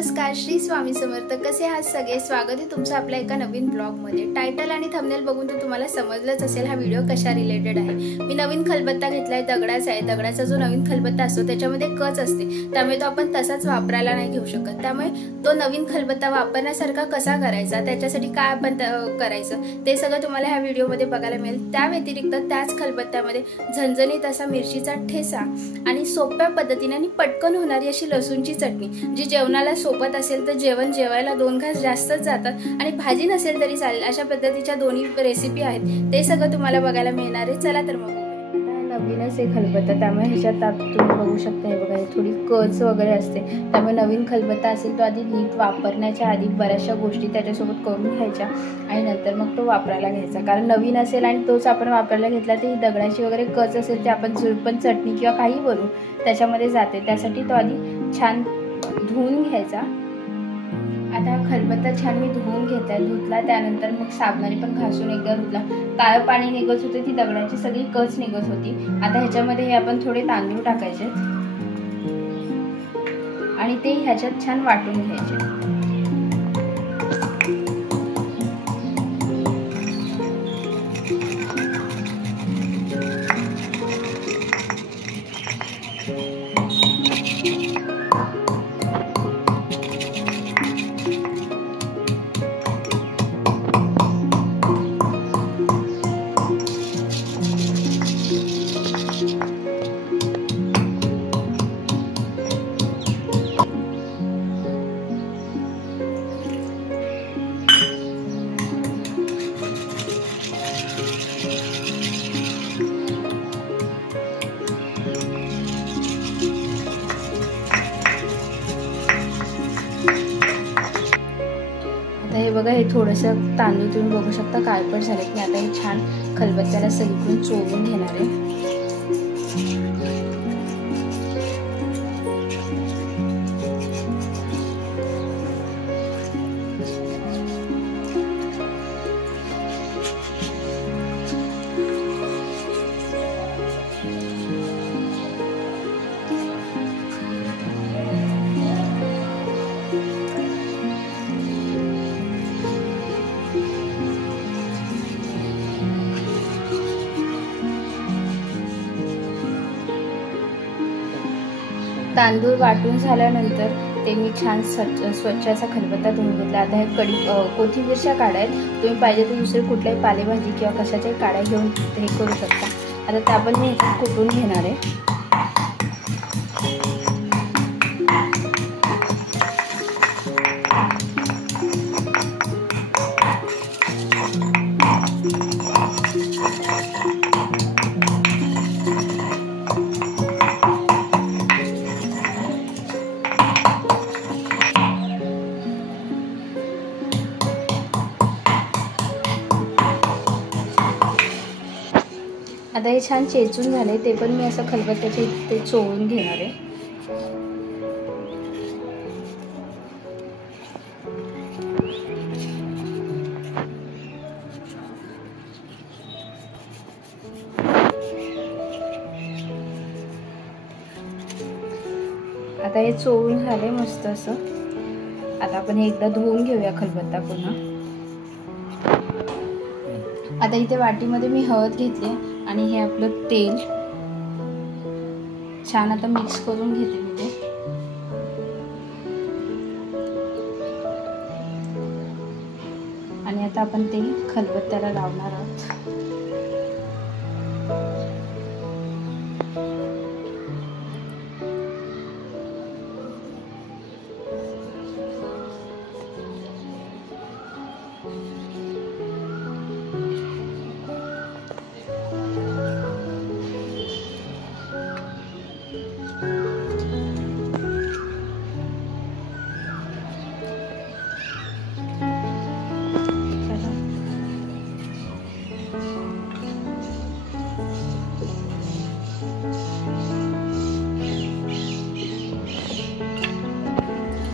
नमस्कार, श्री स्वामी समर्थ. कसे आहात सगळे? स्वागत आहे तुमचं आपल्या एका नवीन ब्लॉगमध्ये. टायटल आणि थंबनेल बघून तर तुम्हाला समजलंच असेल हा व्हिडिओ कशा रिलेटेड आहे. मी नवीन खलबत्ता घेतलाय, दगडाचा आहे. दगडाचा जो नवीन खलबत्ता असतो त्याच्यामध्ये कच असते, त्यामुळे तो आपण तसाच वापरायला नाही घेऊ शकत. त्यामुळे तो नवीन खलबत्ता वापरण्यासारखा कसा करायचा, त्याच्यासाठी काय आपण करायचं ते सगळं तुम्हाला ह्या व्हिडिओमध्ये बघायला मिळेल. त्या व्यतिरिक्त त्याच खलबत्त्यामध्ये झणझणीत असा मिरचीचा ठेचा आणि सोप्या पद्धतीने आणि पटकन होणारी अशी लसूणची चटणी, जी जेवणाला सोबत असेल तर जेवायला 2 घास जास्तच जातात आणि भाजी नसेल तरी चालेल, अशा पद्धतीच्या दोन्ही रेसिपी आहेत. ते सगळं तुम्हाला बघायला मिळणार आहे. चला तर मग नवीनच आहे खलबत्ता, त्यामुळे ह्याच्यात तुम्ही बघू शकता. हे बघा, थोडी कच वगैरे असते, त्यामुळे नवीन खलबत्ता असेल तो आधी नीट वापरण्याच्या आधी बऱ्याचशा गोष्टी त्याच्यासोबत करून घ्यायच्या आणि नंतर मग तो वापरायला घ्यायचा. कारण नवीन असेल आणि तोच आपण वापरायला घेतला तर दगडाची वगैरे कच असेल ते आपण पण चटणी किंवा काही बनवू त्याच्यामध्ये जाते. त्यासाठी तो आधी छान धुवून घ्यायचा. आता खलबत्ता छान मी धुवून धुतला, त्यानंतर मग साबणाने पण घासून एकदा धुतला. काळं पाणी निघत होते, ती दगडाची सगळी कच निघत होती. आता ह्याच्यामध्ये हे आपण थोडे तांदूळ टाकायचे आणि ते ह्याच्यात छान वाटून घ्यायचे. हे बघा, हे थोडंसं तांदूळ तुम्ही बघू शकता काळपट झाले की आता हे छान खलबत्त्याला सगळीकडून चोळून घेणार आहे. तांदूळ वाटून झाल्यानंतर ते मी छान स्वच्छ असा खलबत्ता धुवून घेतला. आता हे कोथिंबीरच्या काड्या आहेत, तुम्ही पाहिजे तर दुसरी कुठल्याही पालेभाजी किंवा कशाच्याही काड्या घेऊन हे करू शकता. आता त्या पण मी कुटून घेणार आहे. आता हे छान चेचून झाले, ते पण मी असं खलबत्त्याच्या इथे चोळून घेणार आहे. आता हे चोळून झाले मस्त असं. आता आपण हे एकदा धुवून घेऊया खलबत्ता पुन्हा. आता इथे वाटीमध्ये मी हळद घेतली आणि हे आपलं तेल छान आता मिक्स करून घेते मी ते. आणि आता आपण ते खलबत्त्याला लावणार आहोत.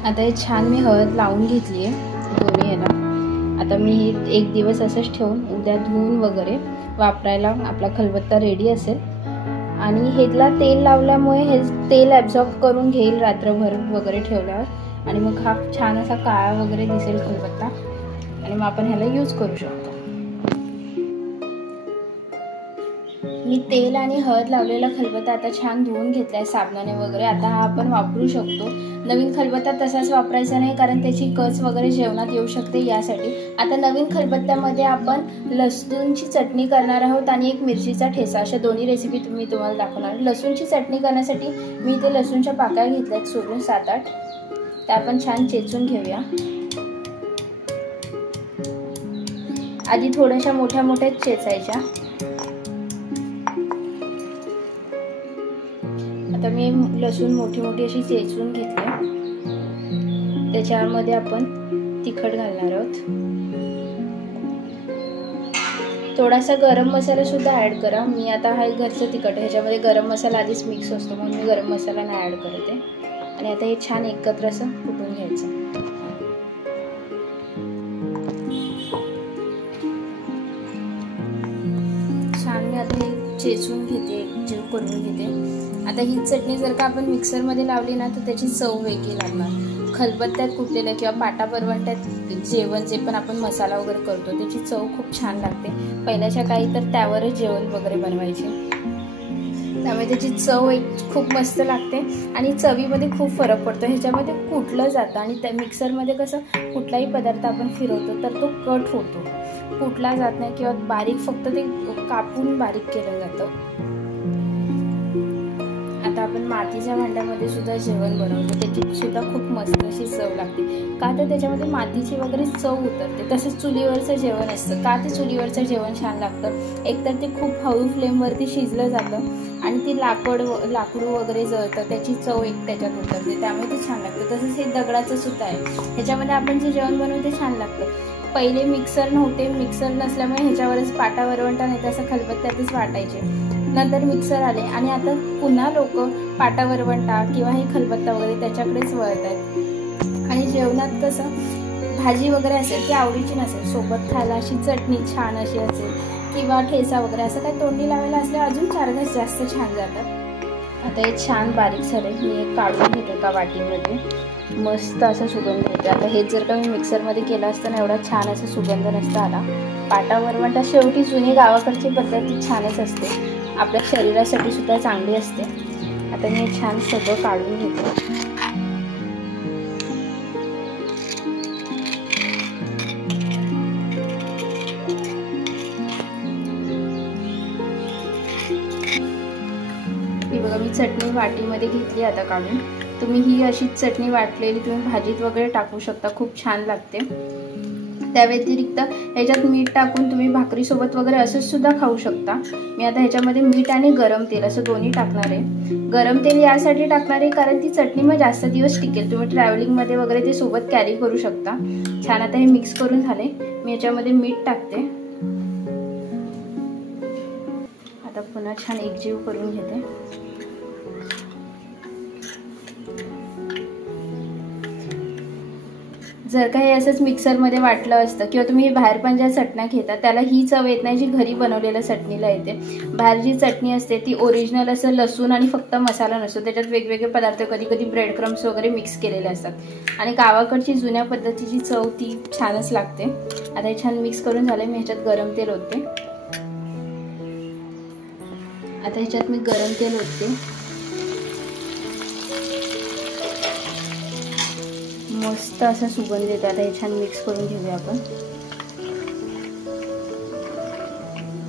आता हे छान मी हळद लावून घेतली आहे दोन्ही याला. आता मी हे 1 दिवस असंच ठेवून उद्या धुवून वगैरे वापरायला आपला खलबत्ता रेडी असेल. आणि हेला तेल लावल्यामुळे हे तेल ॲब्झॉर्ब करून घेईल रात्रभर वगैरे ठेवल्यावर. आणि मग हा छान असा काळा वगैरे दिसेल खलबत्ता आणि मग आपण ह्याला यूज करू शकतो. मी तेल आणि हळद लावलेला खलबत्ता आता छान धुवून घेतलाय साबणाने वगैरे. आता हा आपण वापरू शकतो. नवीन खलबत्ता तसाच वापरायचा नाही कारण त्याची कच वगैरे जेवणात येऊ शकते, यासाठी. आता नवीन खलबत्त्यामध्ये आपण लसूणची चटणी करणार आहोत आणि एक मिरचीचा ठेचा, अशा दोन्ही रेसिपी मी तुम्हाला दाखवणार. लसूणची चटणी करण्यासाठी मी इथे लसूणच्या पाकळ्या घेतल्यात सोडून 7-8. त्या आपण छान चेचून घेऊया. आधी थोड्याशा मोठ्या मोठ्या चेचायच्या. आता मी लसूण मोठी मोठी अशी चेचून घेतली. त्याच्यामध्ये आपण तिखट घालणार आहोत. थोडासा गरम मसाला सुद्धा ऍड करा. मी आता हा घरचं तिखट, ह्याच्यामध्ये गरम मसाला आधीच मिक्स असतो म्हणून मी गरम मसाला नाही ऍड करते. आणि आता हे छान एकत्र असं कुटून घ्यायचं. छान मी आता हे चेचून घेते, एकजीव करून घेते. आता ही चटणी जर का आपण मिक्सरमध्ये लावली ना तर त्याची चव वेगळी लागणार. खलबत्त्यात कुटलेलं किंवा पाटा वरवंट्यात जेवण जे पण आपण मसाला वगैरे करतो त्याची चव खूप छान लागते. पहिल्याच्या काळी तर त्यावरच जेवण वगैरे बनवायचे, त्यामुळे त्याची चव खूप मस्त लागते आणि चवीमध्ये खूप फरक पडतो. ह्याच्यामध्ये कुटलं जातं आणि त्या मिक्सरमध्ये कसं कुठलाही पदार्थ आपण फिरवतो तर तो कट होतो, कुटला जात नाही किंवा बारीक फक्त ते कापून बारीक केलं जातं. आता आपण मातीच्या भांड्यामध्ये सुद्धा जेवण बनवतो, त्याची सुद्धा खूप मस्त अशी चव लागते. का तर त्याच्यामध्ये मातीची वगैरे चव उतरते. तसंच चुलीवरचं जेवण असतं. का ते चुलीवरचं जेवण छान लागतं, एकतर ते खूप हळू फ्लेमवरती शिजलं जातं आणि ती लाकूड वगैरे जळतं, त्याची चव एक त्याच्यात उतरते, त्यामुळे ते छान लागतं. तसंच हे दगडाचं सुद्धा आहे. ह्याच्यामध्ये आपण जे जेवण बनवतो ते छान लागतं. पहिले मिक्सर नव्हते, मिक्सर नसल्यामुळे ह्याच्यावरच पाटा वरवंटा नाही तसं खलबत्त्यातच वाटायचे. नंतर मिक्सर आले आणि आता पुन्हा लोक पाटा वरवंटा किंवा हे खलबत्ता वगैरे त्याच्याकडेच वळत आहेत. आणि जेवणात कसं भाजी वगैरे असेल ती आवडीची नसेल, सोबत खायला अशी चटणी छान अशी असेल किंवा ठेचा वगैरे असं काही तोंडी लावायला असल्या अजून 4 घास जास्त छान जातात. आता हे छान बारीक झाले. मी एक काढून घेते एका वाटीमध्ये. मस्त असा सुगंध येतो. आता हे जर का मी मिक्सरमध्ये केलं असतं ना एवढा छान असा सुगंध नसता आला. पाटा वरवंटा शेवटी जुनी गावाकडची पद्धती छानच असते, आपल्या शरीरासाठी सुद्धा चांगली असते. आता मी छान सगळं काढून घेते. ही बघा मी चटणी वाटीमध्ये घेतली आता काढून. तुम्ही ही अशी चटणी वाटलेली तुम्ही भाजीत वगैरे टाकू शकता, खूप छान लागते. त्या व्यतिरिक्त ह्याच्यात मीठ टाकून तुम्ही भाकरीसोबत वगैरे असंच सुद्धा खाऊ शकता. मी आता ह्याच्यामध्ये मीठ आणि गरम तेल असं दोन्ही टाकणार आहे. गरम तेल यासाठी टाकणार आहे कारण ती चटणी मग जास्त दिवस टिकेल. तुम्ही ट्रॅव्हलिंगमध्ये वगैरे ते सोबत कॅरी करू शकता. छान आता हे मिक्स करून झाले. मी ह्याच्यामध्ये मीठ टाकते. आता पुन्हा छान एकजीव करून घेते. जर का हे असंच मिक्सरमध्ये वाटलं असतं किंवा तुम्ही बाहेर पण ज्या चटण्या घेता त्याला ही चव येत नाही जी घरी बनवलेल्या चटणीला येते. बाहेर जी चटणी असते ती ओरिजिनल असं लसूण आणि फक्त मसाला नसतो, त्याच्यात वेगवेगळे पदार्थ कधी कधी ब्रेड क्रम्स वगैरे मिक्स केलेले असतात आणि गावाकडची जुन्या पद्धतीची चव ती छानच लागते. आता हे छान मिक्स करून झालं. मी ह्याच्यात गरम तेल ओतते. आता ह्याच्यात मी गरम तेल ओतते. मस्त असा सुगंध येतो. आता हे छान मिक्स करून घेऊया आपण.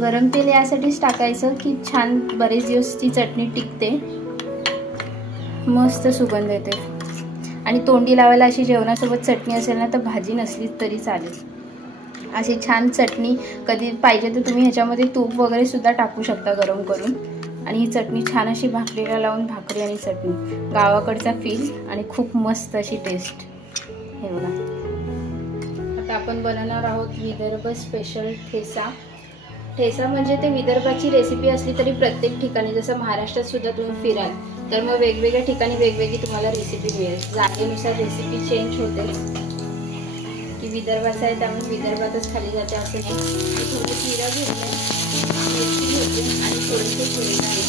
गरम तेल यासाठीच टाकायचं की छान बरेच दिवस ती चटणी टिकते. मस्त सुगंध येते आणि तोंडी लावायला अशी जेवणासोबत चटणी असेल ना तर भाजी नसली तरी चालेल. अशी छान चटणी कधी पाहिजे तर तुम्ही ह्याच्यामध्ये तूप वगैरे सुद्धा टाकू शकता गरम करून. आणि ही चटणी छान अशी भाकरीला लावून, भाकरी आणि चटणी गावाकडचा फील आणि खूप मस्त अशी टेस्ट. हे बघा आता आपण बनवणार आहोत विदर्भ स्पेशल ठेचा. ठेचा म्हणजे ते विदर्भाची रेसिपी असली तरी प्रत्येक ठिकाणी जसं महाराष्ट्रात सुद्धा तुम्ही फिराल तर मग वेगवेगळ्या ठिकाणी वेगवेगळी तुम्हाला रेसिपी मिळेल. जागेनुसार रेसिपी चेंज होते की विदर्भाचं आहे त्यामुळे विदर्भातच खाली जाते असं नाही. थोडं जिरं घेतलं, मिरची घेतली आणि थोडंसं शेंगदाणे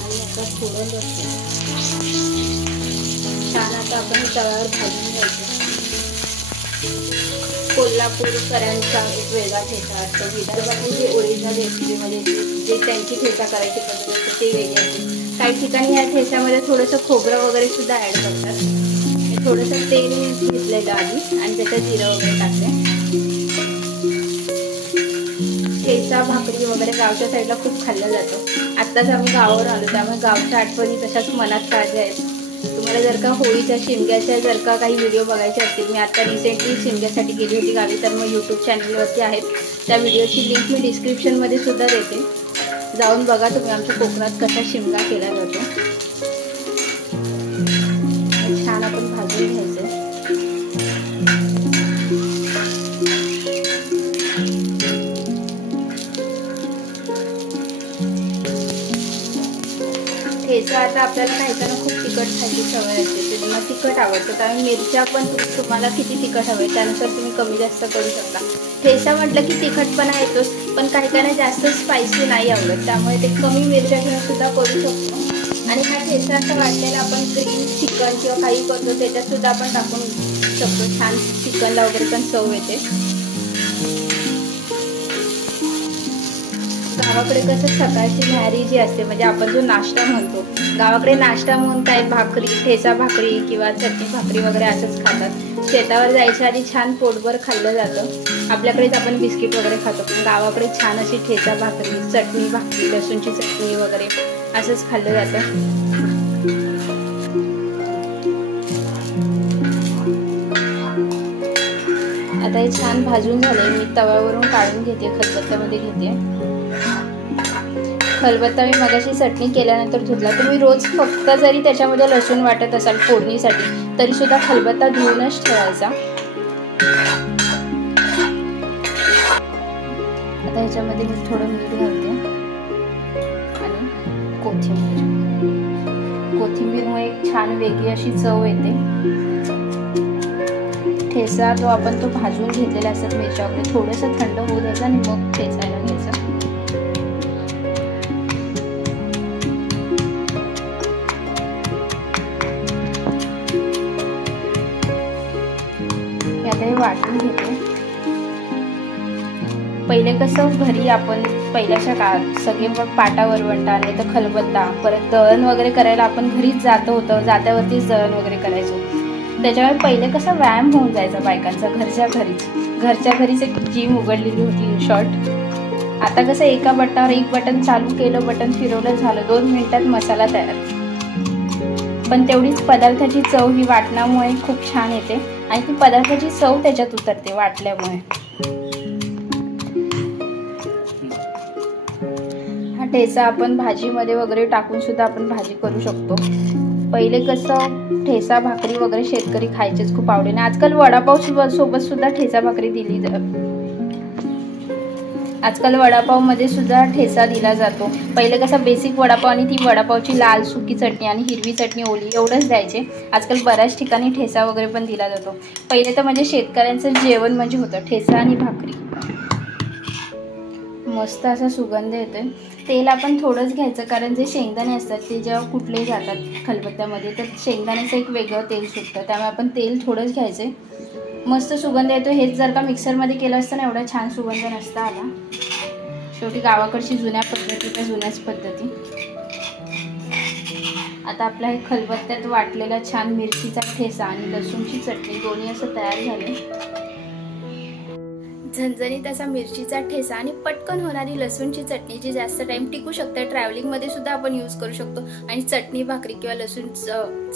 आणि आता थोडं लसूण छान आता आपण तव्यावर भाजून घ्यायचं. कोल्हापूरकरांचा एक वेगळा ठेचा असतो. विदर्भातील जे ओरिजिनल रेसिपीमध्ये जे त्यांची ठेचा करायची पद्धत असते ते वेगळी असते. काही ठिकाणी ह्या ठेच्यामध्ये थोडंसं खोबरं वगैरे सुद्धा ॲड करतात. मी थोडंसं तेल घेतलेलं आधी आणि त्याच्यात जिरं वगैरे टाकले. ठेचा भाकरी वगैरे गावच्या साईडला खूप खाल्लं जातं. आत्ताच आम्ही गावावर आलो त्यामुळे गावच्या आठवणी तशाच मनात ताज्या आहेत. तुम्हाला जर का होळीच्या शिमग्याच्या जर का काही व्हिडिओ बघायचे असतील, मी आता रिसेंटली शिमग्यासाठी गेली होती गावी, तर मग यूट्यूब चॅनलवरती आहेत. त्या व्हिडिओची लिंक मी डिस्क्रिप्शनमध्ये सुद्धा देते. जाऊन बघा तुम्ही आमच्या कोकणात कसा शिमगा केला जातो. छान आपण भाजून घ्यायचं. ठेचा आता आपल्याला खायचं खूप तिखट खायची सवय असते. तुम्हाला तिखट आवडतं त्यामुळे मिरच्या पण तुम्हाला किती तिखट हवे त्यानुसार तुम्ही कमी जास्त करू शकता. ठेचा म्हटलं की तिखटपणा येतोच, पण काही काही जास्त स्पायसी नाही आवडत त्यामुळे ते कमी मिरच्या घेऊन सुद्धा करू शकतो. आणि हा ठेचा असा वाटलेला आपण ग्रीन चिकन किंवा काही करतो त्याच्यात सुद्धा आपण टाकून शकतो. छान चिकनला वगैरे पण चव येते. गावाकडे कसं सकाळची न्याहारी जी असते म्हणजे आपण जो नाश्ता म्हणतो, गावाकडे नाश्ता म्हणून काय भाकरी, ठेचा भाकरी किंवा चटणी भाकरी वगैरे असंच खातात. शेतावर जायच्या आधी छान पोटभर खाल्लं जातं. आपल्याकडेच आपण बिस्किट वगैरे खातो, पण गावाकडे छान अशी ठेचा भाकरी, चटणी भाकरी, लसूणची चटणी वगैरे असंच खाल्लं जातं. आता हे छान भाजून झाले. मी तव्यावरून काढून घेते, खलबत्त्यामध्ये घेते. खलबत्ता मी मगाशी चटणी केल्यानंतर धुतला. तुम्ही रोज फक्त जरी त्याच्यामध्ये लसूण वाटत असाल फोडणीसाठी तरी सुद्धा खलबत्ता धुवूनच ठेवायचा. आता ह्याच्यामध्ये मी थोडं मीठ घालते आणि कोथिंबीरमुळे एक छान वेगळी अशी चव येते. ठेचा जो आपण तो भाजून घेतलेला असतात मिरच्या वगैरे थोडंसं थंड होऊ द्यायचं आणि मग ठेचायला घ्यायचं. आता हे वाटून घेते. पहिले कसं घरी आपण पहिल्याच्या काळात सगळे पाटा वरवंटा नाही तर खलबत्ता, परत दळण वगैरे करायला आपण घरीच जात होतं. जात्यावरतीच दळण वगैरे करायचो. त्याच्यामुळे पहिले कसा व्यायाम होऊन जायचा बायकांचा घरच्या घरीच एक जिम उघडलेली होती इन शॉर्ट. आता कसं एका बटनावर एक बटन चालू केलं, बटन फिरवलं, झालं 2 मिनिटात मसाला तयार. पण तेवढीच पदार्थाची चव ही वाटणामुळे खूप छान येते आणि ती पदार्थाची चव त्याच्यात उतरते वाटल्यामुळे. हा ठेचा आपण भाजीमध्ये वगैरे टाकून सुद्धा आपण भाजी करू शकतो. पहिले कसं ठेचा भाकरी वगैरे शेतकरी खायचेच खूप आवडीने. आजकाल वडापाव सोबत सुद्धा ठेचा भाकरी दिली जाते. आजकाल वडापावमध्ये सुद्धा ठेचा दिला जातो. पहिले कसा बेसिक वडापाव आणि ती वडापावची लाल सुकी चटणी आणि हिरवी चटणी ओली एवढंच द्यायचे. आजकाल बऱ्याच ठिकाणी ठेचा वगैरे पण दिला जातो. पहिले तर म्हणजे शेतकऱ्यांचं जेवण म्हणजे होतं ठेचा आणि भाकरी. मस्त असा सुगंध येतोय. तेल आपण थोडंच घ्यायचं कारण जे शेंगदाणे असतात ते जेव्हा कुठले जातात खलबत्त्यामध्ये तर शेंगदाण्याचं एक वेगळं तेल सुटतं. त्यामुळे आपण तेल थोडंच घ्यायचं. मस्त सुगंध येतो. हेच जर का मिक्सरमध्ये केलं असतं ना एवढा छान सुगंध नसता आला. शेवटी गावाकडची जुन्याच पद्धती. आता आपला हे खलबत्त्यात वाटलेला छान मिरचीचा ठेचा आणि लसूणची चटणी दोन्ही असं तयार झाले. झणझणीत असा मिरचीचा ठेचा आणि पटकन होणारी लसूणची चटणी जी जास्त टाइम टिकू शकते. ट्रॅव्हलिंगमध्ये सुद्धा आपण यूज करू शकतो. आणि चटणी भाकरी किंवा लसूण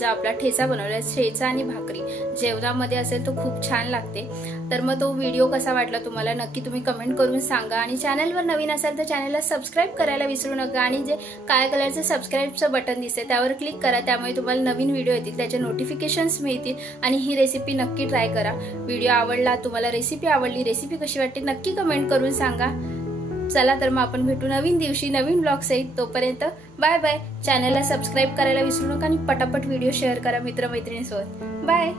जो आपला ठेचा बनवला ठेचा आणि भाकरी जेवणामध्ये असेल तो खूप छान लागते. तर मग तो व्हिडिओ कसा वाटला तुम्हाला नक्की तुम्ही कमेंट करून सांगा. आणि चॅनलवर नवीन असाल तर चॅनलला सबस्क्राईब करायला विसरू नका. आणि जे काळ्या कलरचं सबस्क्राईबचं बटन दिसते त्यावर क्लिक करा. त्यामुळे तुम्हाला नवीन व्हिडिओ येतील त्याचे नोटिफिकेशन्स मिळतील. आणि ही रेसिपी नक्की ट्राय करा. व्हिडिओ आवडला तुम्हाला रेसिपी आवडली रेसिपी कशी वाटते नक्की कमेंट करून सांगा. चला तर मग आपण भेटू नवीन दिवशी नवीन ब्लॉग सहित. तोपर्यंत बाय बाय. चॅनलला सबस्क्राईब करायला विसरू नका आणि पटापट व्हिडिओ शेअर करा मित्रमैत्रिणींसोबत. बाय.